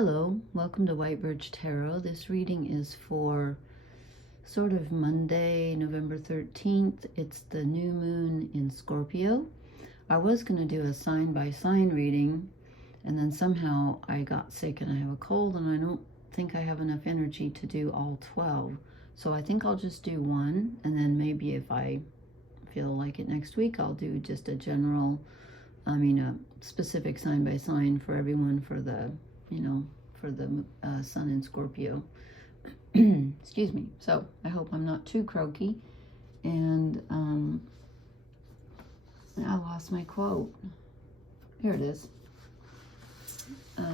Hello, welcome to White Birch Tarot. This reading is for sort of Monday, November 13th. It's the new moon in Scorpio. I was going to do a sign by sign reading, and then somehow I got sick and I have a cold, and I don't think I have enough energy to do all 12. So I think I'll just do one, and then maybe if I feel like it next week, I'll do just a general, a specific sign by sign for everyone for the for the sun in Scorpio. Excuse me. So I hope I'm not too croaky. And I lost my quote. Here it is. I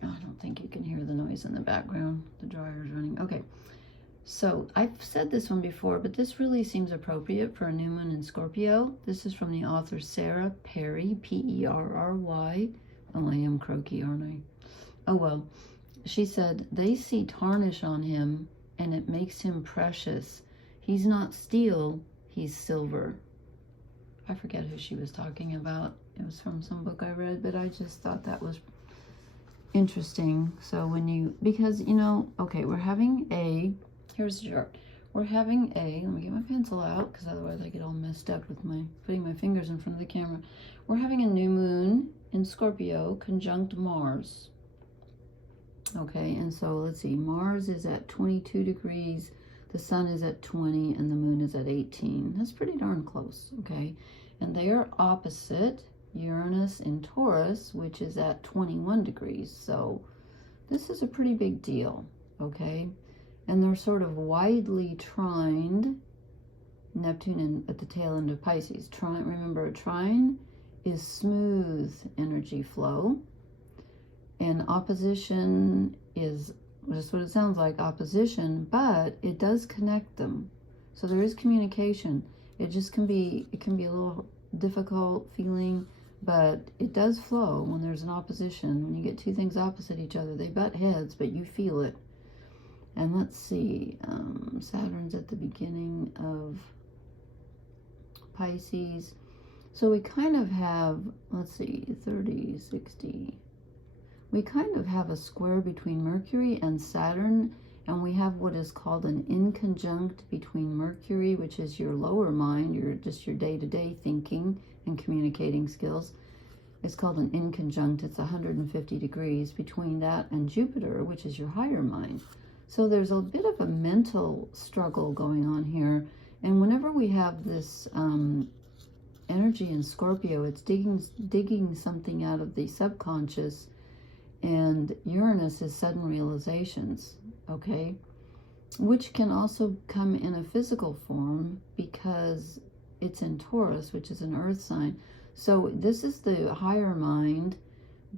don't think you can hear the noise in the background. The dryer's running. Okay. So I've said this one before, but this really seems appropriate for a new moon in Scorpio. This is from the author Sarah Perry, Perry. Oh, I am croaky, aren't I? Oh, well, she said, they see tarnish on him, and it makes him precious. He's not steel, he's silver. I forget who she was talking about. It was from some book I read, but I just thought that was interesting. So because, okay, we're having here's the chart. We're having let me get my pencil out, because otherwise I get all messed up with putting my fingers in front of the camera. We're having a new moon in Scorpio conjunct Mars. Okay, and so let's see, Mars is at 22 degrees, the sun is at 20, and the moon is at 18. That's pretty darn close, okay? And they are opposite Uranus in Taurus, which is at 21 degrees. So this is a pretty big deal, okay? And they're sort of widely trined, Neptune at the tail end of Pisces. Remember, a trine is smooth energy flow. And opposition is just what it sounds like, opposition, but it does connect them. So there is communication. It can be a little difficult feeling, but it does flow when there's an opposition. When you get two things opposite each other, they butt heads, but you feel it. And let's see, Saturn's at the beginning of Pisces. So we kind of have, let's see, 30, 60... we kind of have a square between Mercury and Saturn, and we have what is called an inconjunct between Mercury, which is your lower mind, your day-to-day thinking and communicating skills. It's called an inconjunct. It's 150 degrees between that and Jupiter, which is your higher mind. So there's a bit of a mental struggle going on here, and whenever we have this energy in Scorpio, it's digging something out of the subconscious. And Uranus is sudden realizations, okay? Which can also come in a physical form because it's in Taurus, which is an earth sign. So this is the higher mind,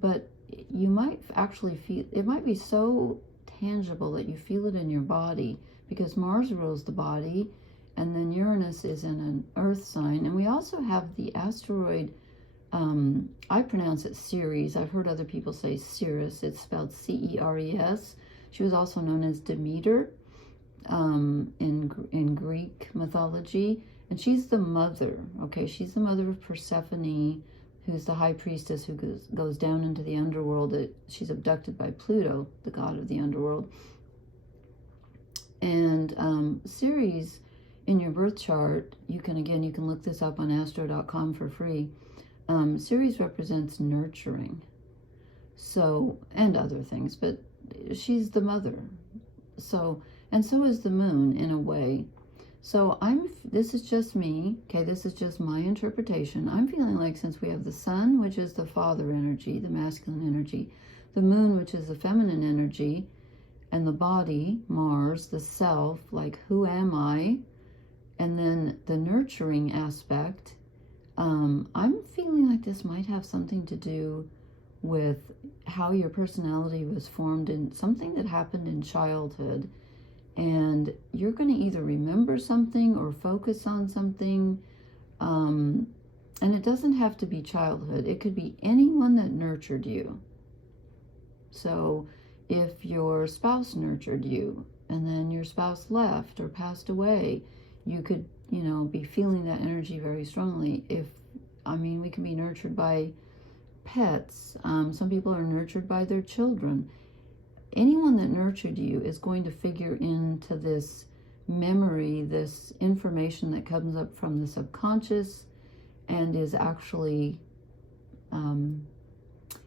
but you might actually feel, it might be so tangible that you feel it in your body, because Mars rules the body, and then Uranus is in an earth sign. And we also have the asteroid, I pronounce it Ceres. I've heard other people say Ceres. It's spelled C-E-R-E-S. She was also known as Demeter in Greek mythology. And she's the mother, okay? She's the mother of Persephone, who's the high priestess who goes down into the underworld. She's abducted by Pluto, the god of the underworld. And Ceres, in your birth chart, you can look this up on astro.com for free. Ceres represents nurturing, so, and other things, but she's the mother. So, and so is the moon in a way. So this is just me, okay, this is just my interpretation. I'm feeling like, since we have the sun, which is the father energy, the masculine energy, the moon, which is the feminine energy, and the body, Mars, the self, like who am I, and then the nurturing aspect. I'm feeling like this might have something to do with how your personality was formed in something that happened in childhood. And you're going to either remember something or focus on something. And it doesn't have to be childhood. It could be anyone that nurtured you. So if your spouse nurtured you, and then your spouse left or passed away, you could, be feeling that energy very strongly. We can be nurtured by pets. Some people are nurtured by their children. Anyone that nurtured you is going to figure into this memory, this information that comes up from the subconscious and is actually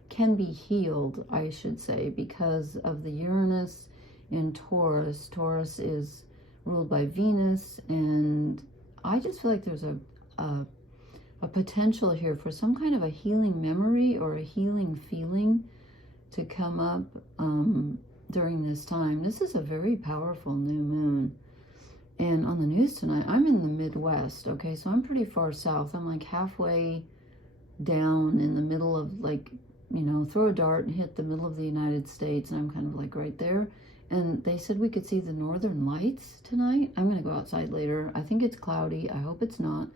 can be healed, I should say, because of the Uranus in Taurus. Taurus is ruled by Venus, and I just feel like there's a potential here for some kind of a healing memory or a healing feeling to come up during this time. This is a very powerful new moon. And on the news tonight, I'm in the Midwest, okay? So I'm pretty far south. I'm like halfway down in the middle of, like, you know, throw a dart and hit the middle of the United States, and I'm kind of like right there. And they said we could see the northern lights tonight. I'm going to go outside later. I think it's cloudy. I hope it's not.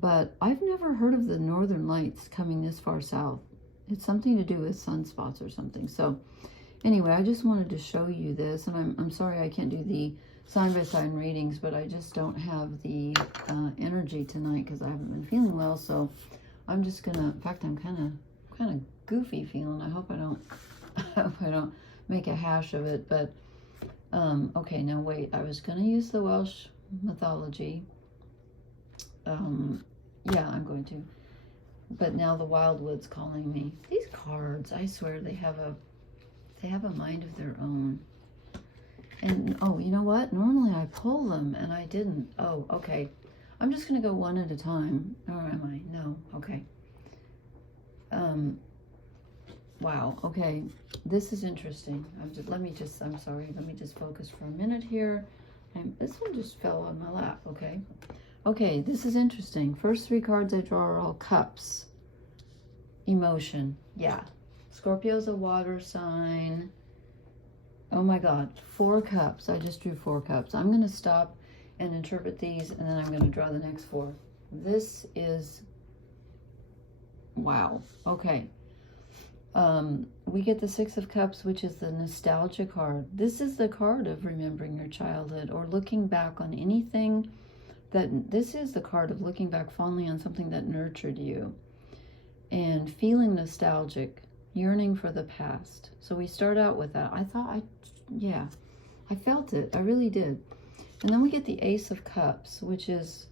But I've never heard of the northern lights coming this far south. It's something to do with sunspots or something. So anyway, I just wanted to show you this. And I'm sorry I can't do the sign-by-sign readings, but I just don't have the energy tonight because I haven't been feeling well. So I'm just going to, in fact, I'm kind of goofy feeling. I hope I don't make a hash of it. But okay, now wait, I was going to use the Welsh mythology. Yeah, I'm going to. But now the Wildwood's calling me. These cards, I swear, they have a mind of their own. And oh, you know what? Normally I pull them and I didn't. Oh, okay. I'm just going to go one at a time. Or am I? No. Okay. Wow. Okay. This is interesting. I'm sorry. Let me just focus for a minute here. This one just fell on my lap. Okay. Okay. This is interesting. First three cards I draw are all cups. Emotion. Yeah. Scorpio's a water sign. Oh my God. 4 cups. I just drew 4 cups. I'm going to stop and interpret these, and then I'm going to draw the next 4. This is, wow. Okay. We get the 6 of Cups, which is the nostalgia card. This is the card of remembering your childhood or looking back on anything this is the card of looking back fondly on something that nurtured you and feeling nostalgic, yearning for the past. So we start out with that. I felt it. I really did. And then we get the Ace of Cups, which is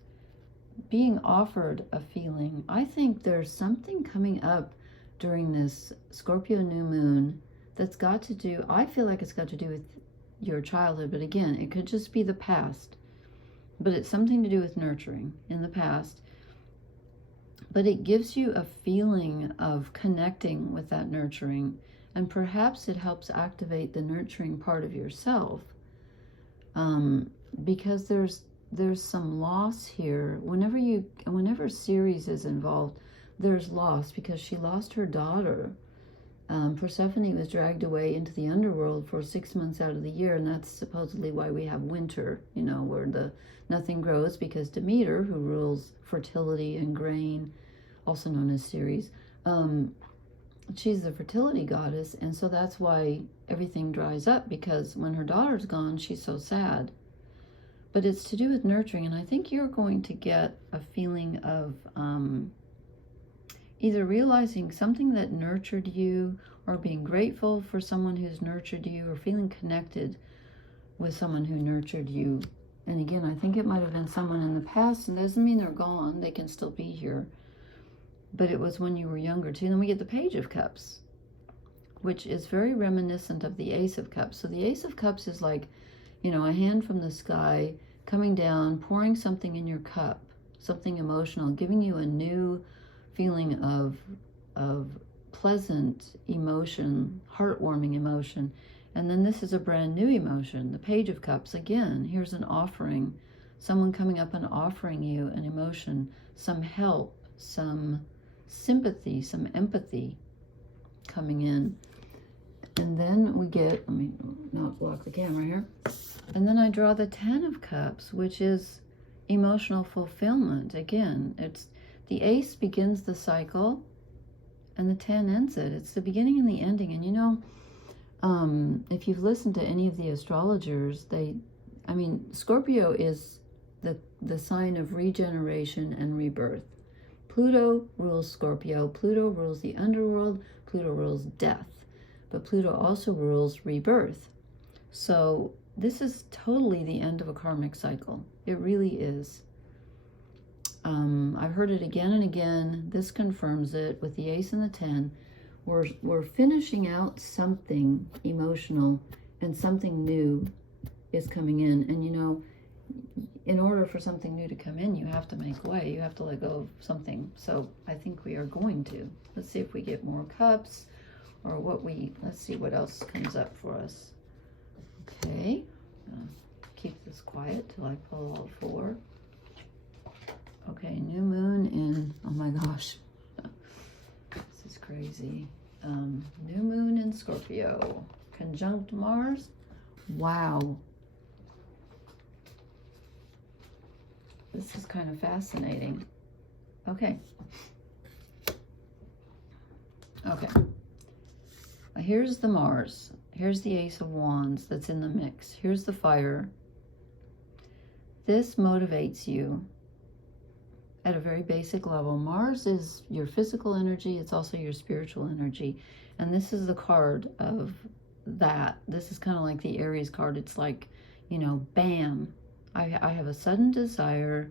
being offered a feeling. I think there's something coming up during this Scorpio new moon that's got to do, I feel like it's got to do with your childhood, but again, it could just be the past, but it's something to do with nurturing in the past. But it gives you a feeling of connecting with that nurturing, and perhaps it helps activate the nurturing part of yourself, because there's some loss here. Whenever Ceres is involved, there's loss, because she lost her daughter. Persephone was dragged away into the underworld for 6 months out of the year, and that's supposedly why we have winter, where nothing grows, because Demeter, who rules fertility and grain, also known as Ceres, she's the fertility goddess, and so that's why everything dries up, because when her daughter's gone, she's so sad. But it's to do with nurturing, and I think you're going to get a feeling of either realizing something that nurtured you, or being grateful for someone who's nurtured you, or feeling connected with someone who nurtured you. And again, I think it might have been someone in the past, and doesn't mean they're gone. They can still be here. But it was when you were younger too. And then we get the Page of Cups, which is very reminiscent of the Ace of Cups. So the Ace of Cups is like, a hand from the sky coming down, pouring something in your cup, something emotional, giving you a new feeling of pleasant emotion, heartwarming emotion. And then this is a brand new emotion, the Page of Cups. Again, here's an offering, someone coming up and offering you an emotion, some help, some sympathy, some empathy coming in. And then we get, let me not block the camera here. And then I draw the 10 of Cups, which is emotional fulfillment. Again, it's the Ace begins the cycle, and the 10 ends it. It's the beginning and the ending. And if you've listened to any of the astrologers, Scorpio is the sign of regeneration and rebirth. Pluto rules Scorpio. Pluto rules the underworld. Pluto rules death. But Pluto also rules rebirth. So this is totally the end of a karmic cycle. It really is. I've heard it again and again. This confirms it with the Ace and the 10. We're finishing out something emotional, and something new is coming in. And you know, in order for something new to come in, you have to make way. You have to let go of something. So I think we are going to. Let's see if we get more cups, or let's see what else comes up for us. Okay, keep this quiet till I pull all 4. Okay, new moon in, oh my gosh, this is crazy. New moon in Scorpio, conjunct Mars. Wow. This is kind of fascinating. Okay. Okay. Here's the Mars. Here's the Ace of Wands that's in the mix. Here's the fire. This motivates you at a very basic level. Mars is your physical energy. It's also your spiritual energy. And this is the card of that. This is kind of like the Aries card. It's like, you know, bam. I have a sudden desire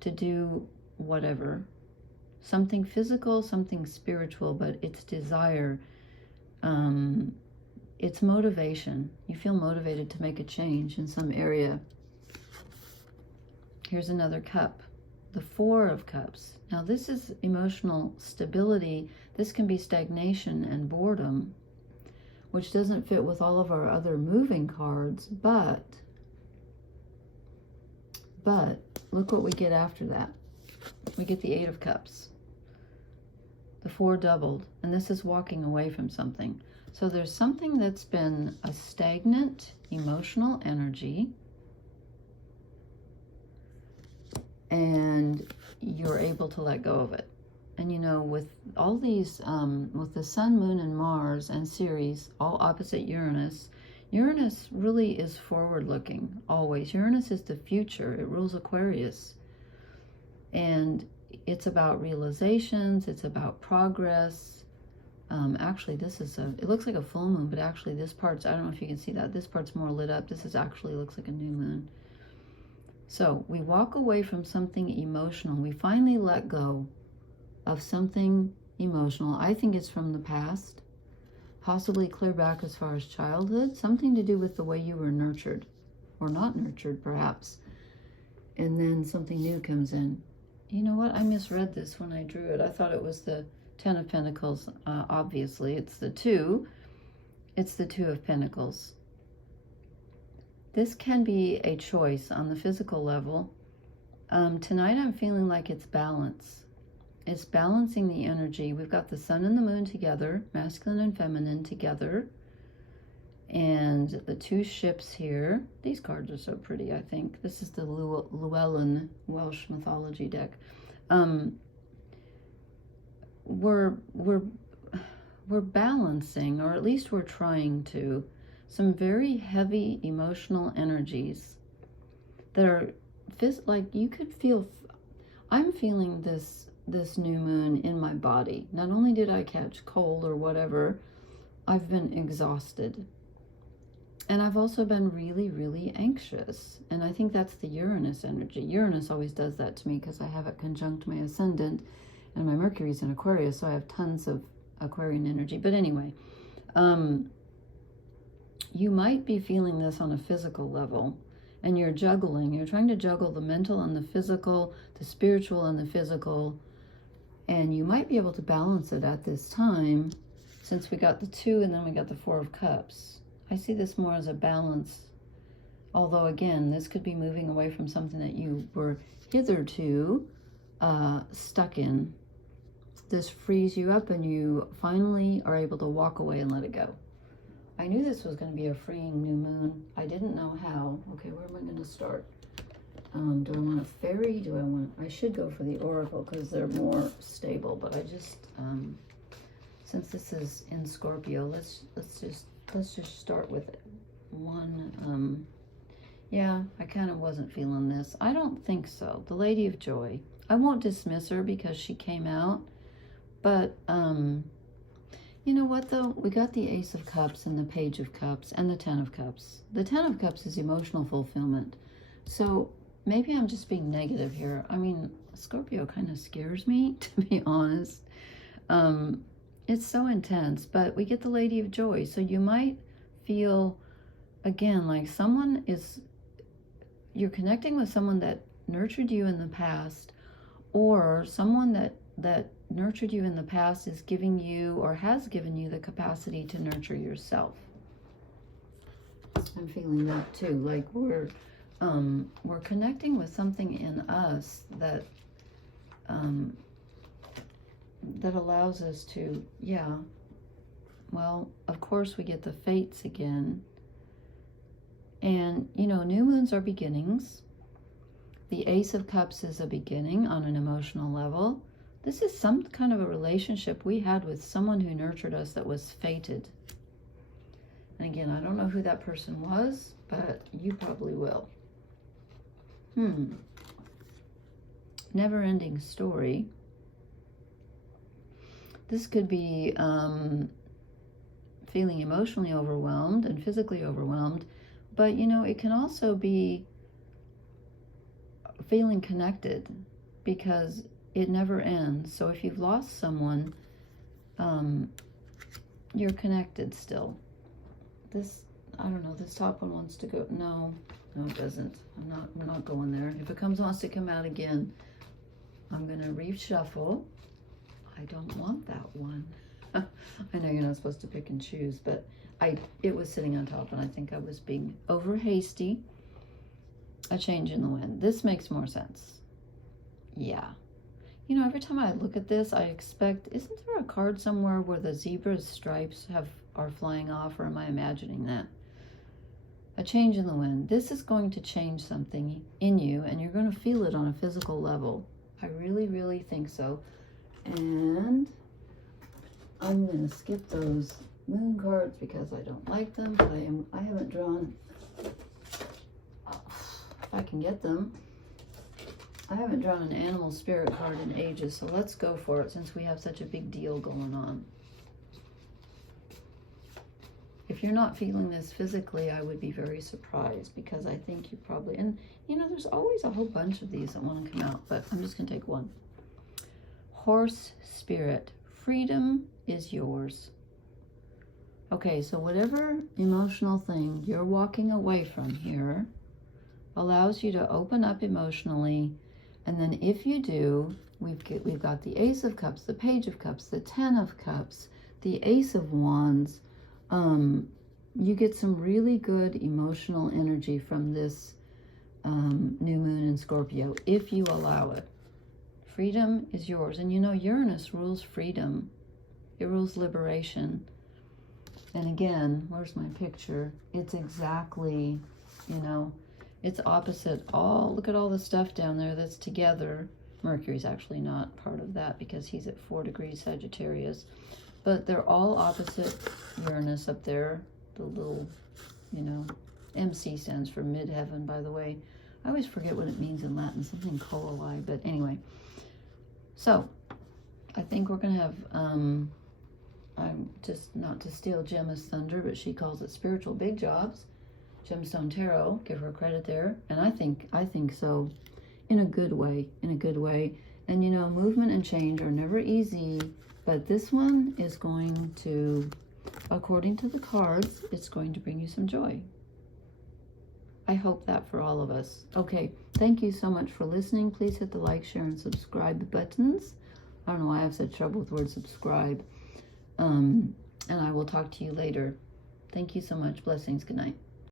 to do whatever. Something physical, something spiritual, but it's desire. It's motivation. You feel motivated to make a change in some area. Here's another cup. The 4 of Cups. Now this is emotional stability. This can be stagnation and boredom, which doesn't fit with all of our other moving cards, but look what we get after that. We get the 8 of Cups. The 4 doubled, and this is walking away from something. So there's something that's been a stagnant emotional energy, and you're able to let go of it. And you know, with all these, with the Sun, Moon, and Mars, and Ceres, all opposite Uranus, Uranus really is forward-looking, always. Uranus is the future. It rules Aquarius. And it's about realizations. It's about progress. Actually, this is it looks like a full moon, but actually this part's, I don't know if you can see that, this part's more lit up. This is actually looks like a new moon. So we walk away from something emotional. We finally let go of something emotional. I think it's from the past, possibly clear back as far as childhood, something to do with the way you were nurtured or not nurtured perhaps. And then something new comes in. You know what? I misread this when I drew it. I thought it was the 10 of Pentacles. Obviously, it's the 2. It's the 2 of Pentacles. This can be a choice on the physical level. Tonight I'm feeling like it's balance. It's balancing the energy. We've got the Sun and the Moon together, masculine and feminine together. And the 2 ships here. These cards are so pretty, I think. This is the Llewellyn Welsh mythology deck. We're balancing, or at least we're trying to, some very heavy emotional energies that are like you could feel. I'm feeling this new moon in my body. Not only did I catch cold or whatever, I've been exhausted. And I've also been really, really anxious. And I think that's the Uranus energy. Uranus always does that to me because I have it conjunct my ascendant and my Mercury's in Aquarius, so I have tons of Aquarian energy. But anyway, you might be feeling this on a physical level, and you're juggling. You're trying to juggle the mental and the physical, the spiritual and the physical, and you might be able to balance it at this time, since we got the 2 and then we got the 4 of Cups. I see this more as a balance, although again, this could be moving away from something that you were hitherto stuck in. This frees you up and you finally are able to walk away and let it go. I knew this was going to be a freeing new moon. I didn't know how. Okay, where am I going to start? Do I want a fairy? I should go for the oracle because they're more stable, but I just, since this is in Scorpio, let's just start with one. Yeah, I kind of wasn't feeling this. I don't think so. The Lady of Joy. I won't dismiss her because she came out, but you know what though? We got the Ace of Cups and the Page of Cups and the Ten of Cups. The Ten of Cups is emotional fulfillment. So maybe I'm just being negative here. I mean, Scorpio kind of scares me, to be honest. It's so intense, but we get the Lady of Joy. So you might feel, again, like you're connecting with someone that nurtured you in the past, or someone that nurtured you in the past is giving you or has given you the capacity to nurture yourself. I'm feeling that too. Like we're connecting with something in us that that allows us to, well, of course we get the fates again. And, you know, new moons are beginnings. The Ace of Cups is a beginning on an emotional level. This is some kind of a relationship we had with someone who nurtured us that was fated. And again, I don't know who that person was, but you probably will. Never-ending story. This could be feeling emotionally overwhelmed and physically overwhelmed, but, you know, it can also be feeling connected because it never ends. So if you've lost someone, you're connected still. This, I don't know, this top one wants to go. No, it doesn't. We're not going there. If it wants to come out again, I'm going to reshuffle. I don't want that one. I know you're not supposed to pick and choose, but it was sitting on top, and I think I was being over hasty. A change in the wind. This makes more sense. Yeah. You know, every time I look at this, I expect, isn't there a card somewhere where the zebra stripes are flying off, or am I imagining that? A change in the wind. This is going to change something in you, and you're going to feel it on a physical level. I really, really think so. And I'm going to skip those moon cards because I don't like them, but I haven't drawn, if I can get them, I haven't drawn an animal spirit card in ages, so let's go for it since we have such a big deal going on. If you're not feeling this physically, I would be very surprised because I think you probably, and you know, there's always a whole bunch of these that want to come out, but I'm just going to take one. Horse spirit. Freedom is yours. Okay, so whatever emotional thing you're walking away from here allows you to open up emotionally, and then if you do, we've got the Ace of Cups, the Page of Cups, the Ten of Cups, the Ace of Wands. You get some really good emotional energy from this new moon in Scorpio if you allow it. Freedom is yours. And you know, Uranus rules freedom. It rules liberation. And again, where's my picture? It's exactly, you know, it's opposite all, look at all the stuff down there that's together. Mercury's actually not part of that because he's at 4 degrees Sagittarius. But they're all opposite Uranus up there. The little, you know, MC stands for midheaven, by the way. I always forget what it means in Latin, something coeli, but anyway. So, I think we're going to have, I'm just not to steal Gemma's thunder, but she calls it spiritual big jobs. Gemstone Tarot, give her credit there. And I think so in a good way, And you know, movement and change are never easy, but this one is going to, according to the cards, it's going to bring you some joy. I hope that for all of us. Okay, thank you so much for listening. Please hit the like, share, and subscribe buttons. I don't know why I've said trouble with the word subscribe. And I will talk to you later. Thank you so much. Blessings. Good night.